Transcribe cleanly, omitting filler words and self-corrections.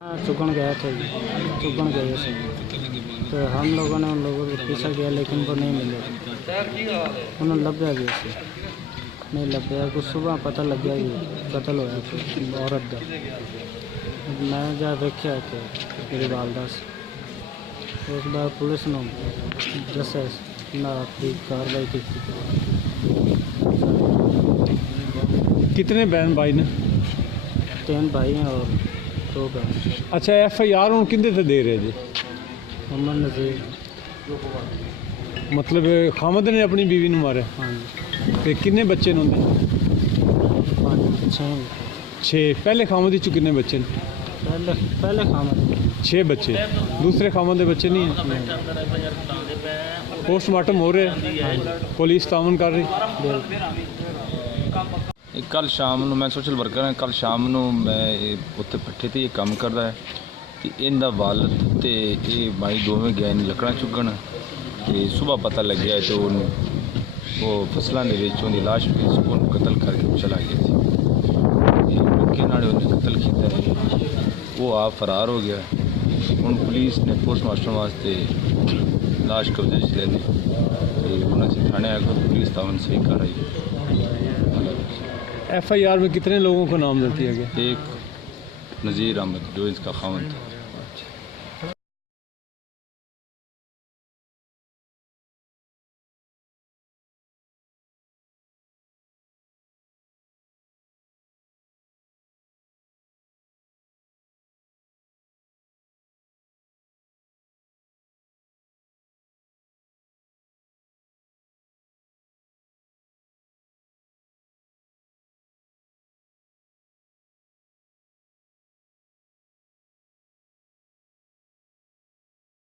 चुकन गया था चुकन गए थे तो हम लोगों ने उन लोगों को पीछा किया लेकिन वो नहीं मिले। उन्होंने लग गया भी उसे नहीं लग गया। कुछ सुबह पता लग गया कि कत्ल होया औरत का। मैं जा देखा कि मेरी वालदा से उस बार पुलिस ने जैसे ना कार्रवाई की। कितने बहन भाई ने? 3 भाई हैं और 2 बहन। अच्छा, FIR हूँ किंदे ते दे रहे जी? मोहम्मद नज़ीर। मतलब खामद ने अपनी बीवी ने मारे? हाँ जी। ते किन्ने बच्चे ने उनके? 6। पहले खामद चु किन्ने बच्चे ने? पहले खामद 6 बच्चे। दूसरे खामद के बच्चे नहीं हैं? पोस्टमार्टम हो रहे हैं, पुलिस तावन कर रही। कल शाम ਨੂੰ मैं सोशल वर्कर हाँ। कल शाम ਨੂੰ मैं उत्ते पट्ठे ते काम करदा है ते इनदा वालद ते ये भाई दोवें गए ने लकड़ा चुगण ते सुबह पता लग्या तो वो फसलों के विच उनकी लाश भी सुबह कतल करके चला गया सी। मौके नाल उन्हें कतल किया है, वो आप फरार हो गया। हुण पुलिस ने पोस्टमार्टम वास्ते लाश कब्जे च ले ली ते उन्हें से थाने आकर पुलिस तावन सही कर रही। FIR में कितने लोगों को नाम दे दिया गया? एक नज़ीर अहमद जो इसका खामन था।